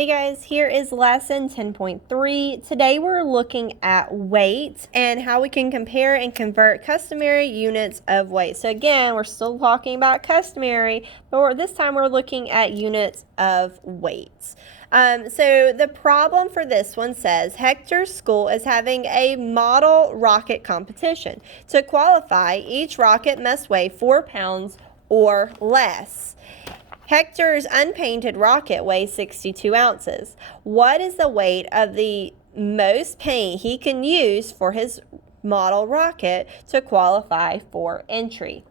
Hey guys, here is lesson 10.3. Today we're looking at weight and how we can compare and convert customary units of weight. So again, we're still talking about customary, but this time we're looking at units of weight. So the problem for this one says Hector's school is having a model rocket competition. To qualify, each rocket must weigh 4 pounds or less. Hector's unpainted rocket weighs 62 ounces. What is the weight of the most paint he can use for his model rocket to qualify for entry?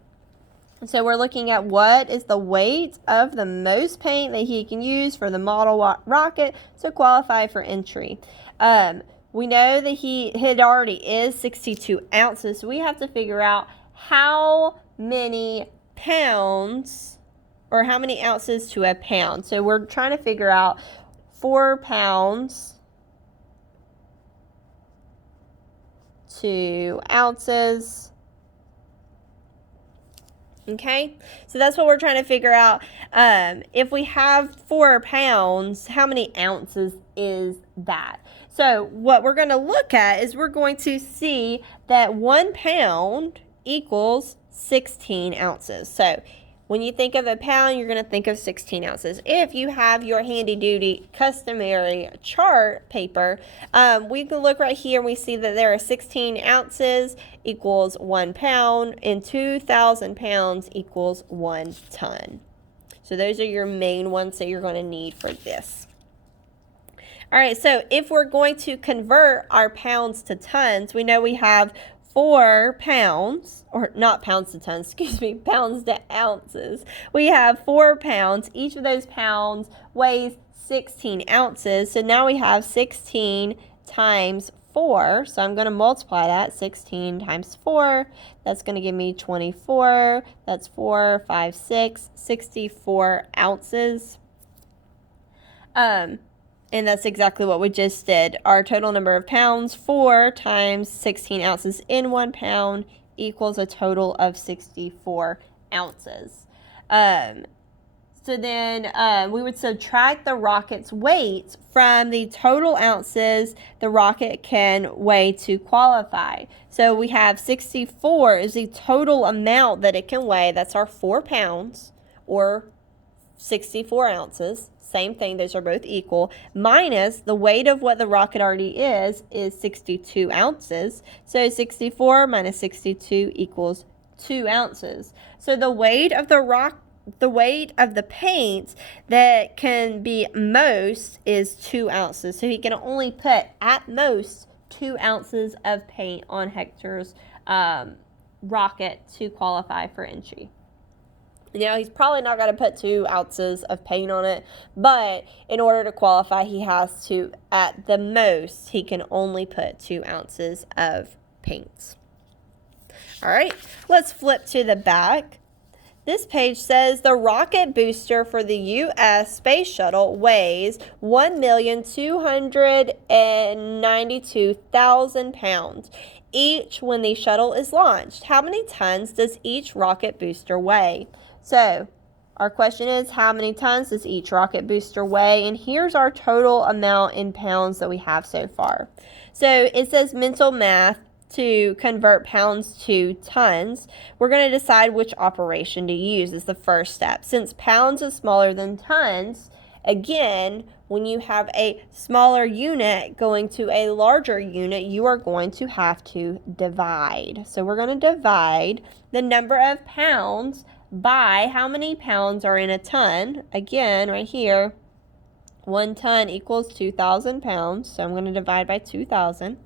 So we're looking at what is the weight of the most paint that he can use for the model rocket to qualify for entry. We know that it already is 62 ounces, so we have to figure out how many pounds or how many ounces to a pound. So we're trying to figure out 4 pounds to ounces. Okay, so that's what we're trying to figure out. If we have 4 pounds, how many ounces is that? So what we're going to look at is we're going to see that 1 pound equals 16 ounces. So when you think of a pound, you're going to think of 16 ounces. If you have your handy-duty customary chart paper, we can look right here and we see that there are 16 ounces equals 1 pound and 2,000 pounds equals 1 ton. So those are your main ones that you're going to need for this. All right, so if we're going to convert our pounds to tons, we know we have 4 pounds, or not pounds to tons, excuse me, pounds to ounces. We have 4 pounds. Each of those pounds weighs 16 ounces. So now we have 16 times 4. So I'm going to multiply that. 16 times 4. That's going to give me 24. That's 4, 5, 6, 64 ounces. And that's exactly what we just did. Our total number of pounds, 4 times 16 ounces in 1 pound equals a total of 64 ounces. So then we would subtract the rocket's weight from the total ounces the rocket can weigh to qualify. So we have 64 is the total amount that it can weigh. That's our 4 pounds or 64 ounces. Same thing, those are both equal, minus the weight of what the rocket already is 62 ounces. So 64 minus 62 equals 2 ounces. So the weight of the paint that can be most is 2 ounces. So he can only put at most 2 ounces of paint on Hector's rocket to qualify for entry. Now, he's probably not going to put 2 ounces of paint on it, but in order to qualify, he has to, at the most, he can only put 2 ounces of paint. All right, let's flip to the back. This page says the rocket booster for the U.S. Space Shuttle weighs 1,292,000 pounds each when the shuttle is launched. How many tons does each rocket booster weigh? So our question is, how many tons does each rocket booster weigh? And here's our total amount in pounds that we have so far. So it says mental math to convert pounds to tons. We're going to decide which operation to use as the first step. Since pounds is smaller than tons, again, when you have a smaller unit going to a larger unit, you are going to have to divide. So we're going to divide the number of pounds by how many pounds are in a ton. Again, right here, 1 ton equals 2,000 pounds. So I'm going to divide by 2,000.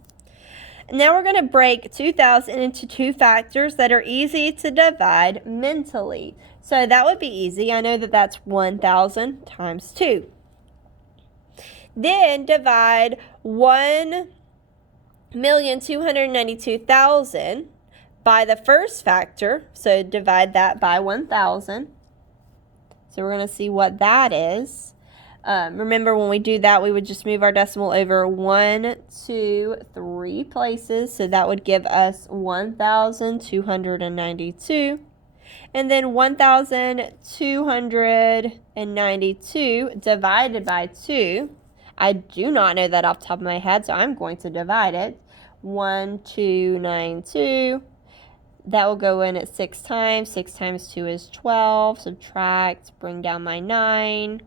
Now we're going to break 2,000 into 2 factors that are easy to divide mentally. So that would be easy. I know that that's 1,000 times 2. Then divide 1,292,000 by the first factor. So divide that by 1,000. So we're going to see what that is. Remember, when we do that, we would just move our decimal over 1, 2, 3 places. So that would give us 1,292. And then 1,292 divided by 2. I do not know that off the top of my head, so I'm going to divide it. 1,292. That will go in at 6 times. 6 times 2 is 12. Subtract, bring down my 9.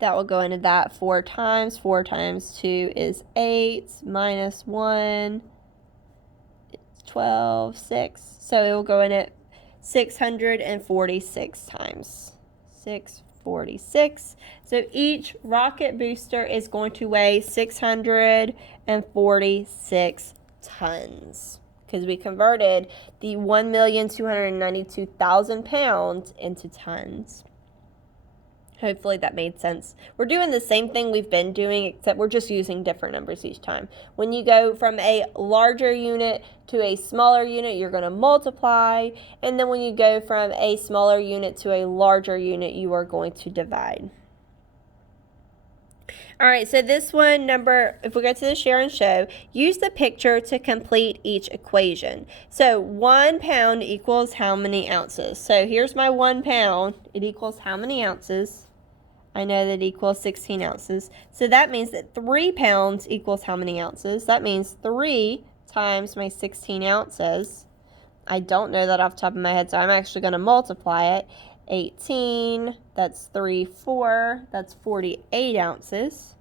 That will go into that 4 times. 4 times 2 is 8. Minus 1. 12, 6. So it will go in at 646 times. 646. So each rocket booster is going to weigh 646 tons. Because we converted the 1,292,000 pounds into tons. Hopefully that made sense. We're doing the same thing we've been doing, except we're just using different numbers each time. When you go from a larger unit to a smaller unit, you're going to multiply. And then when you go from a smaller unit to a larger unit, you are going to divide. All right, so this one, if we go to the share and show, use the picture to complete each equation. So 1 pound equals how many ounces? So here's my 1 pound. It equals how many ounces? I know that it equals 16 ounces. So that means that 3 pounds equals how many ounces? That means 3 times my 16 ounces. I don't know that off the top of my head, so I'm actually going to multiply it. 18, that's 3, 4, that's 48 ounces.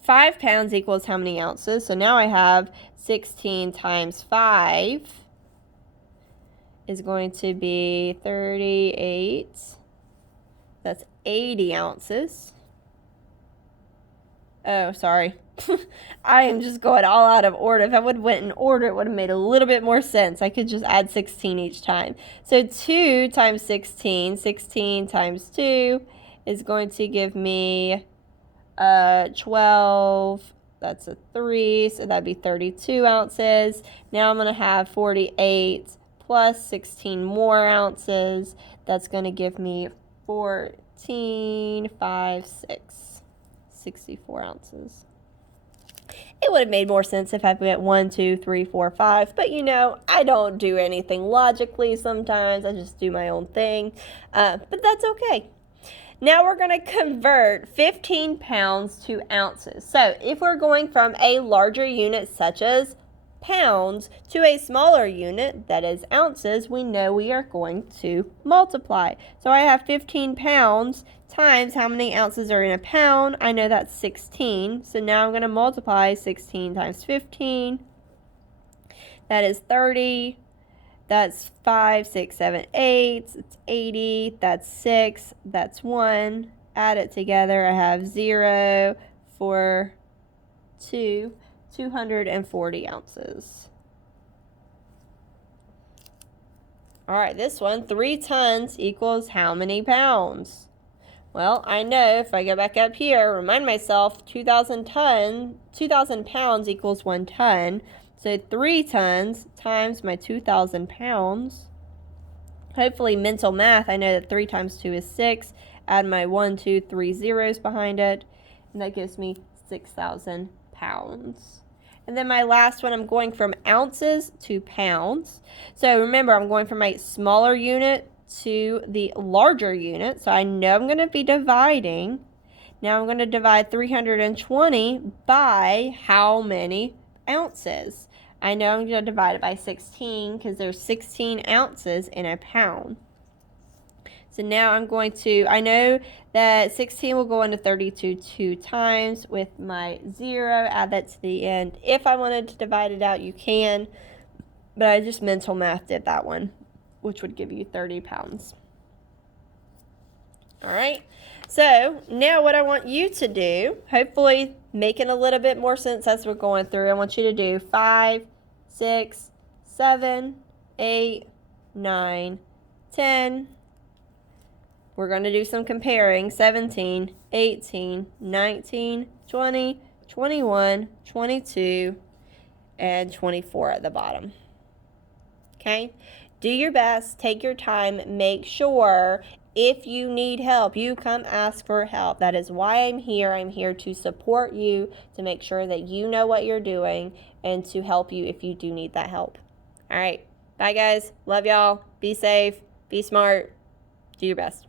5 pounds equals how many ounces? So now I have 16 times 5 is going to be 38. That's 80 ounces. Oh, sorry. I am just going all out of order. If I would have went in order, it would have made a little bit more sense. I could just add 16 each time. So 2 times 16, 16 times 2 is going to give me 12. That's a 3, so that'd be 32 ounces. Now I'm going to have 48 plus 16 more ounces. That's going to give me 14, 5, 6, 64 ounces. It would have made more sense if I went 1, 2, 3, 4, 5. But you know, I don't do anything logically sometimes. I just do my own thing. But that's okay. Now we're going to convert 15 pounds to ounces. So if we're going from a larger unit such as pounds to a smaller unit that is ounces, we know we are going to multiply. So I have 15 pounds times how many ounces are in a pound. I know that's 16. So now I'm going to multiply 16 times 15. That is 30. That's 5, 6, 7, 8. It's 80. That's 6. That's 1. Add it together. I have 0, 4, 2. 240 ounces. All right, this one, 3 tons equals how many pounds? Well, I know if I go back up here, remind myself, 2,000 pounds equals 1 ton. So 3 tons times my 2,000 pounds. Hopefully mental math, I know that 3 times 2 is 6. Add my 1, 2, 3 zeros behind it. And that gives me 6,000 pounds. And then my last one, I'm going from ounces to pounds. So remember, I'm going from a smaller unit to the larger unit. So I know I'm going to be dividing. Now I'm going to divide 320 by how many ounces? I know I'm going to divide it by 16 because there's 16 ounces in a pound. So now I'm going to, I know that 16 will go into 32 2 times with my 0. Add that to the end. If I wanted to divide it out, you can. But I just mental math did that one, which would give you 30 pounds. All right. So now what I want you to do, hopefully making a little bit more sense as we're going through, I want you to do 5, 6, 7, 8, 9, 10. We're going to do some comparing. 17, 18, 19, 20, 21, 22, and 24 at the bottom. Okay? Do your best. Take your time. Make sure if you need help, you come ask for help. That is why I'm here. I'm here to support you, to make sure that you know what you're doing, and to help you if you do need that help. All right. Bye, guys. Love y'all. Be safe. Be smart. Do your best.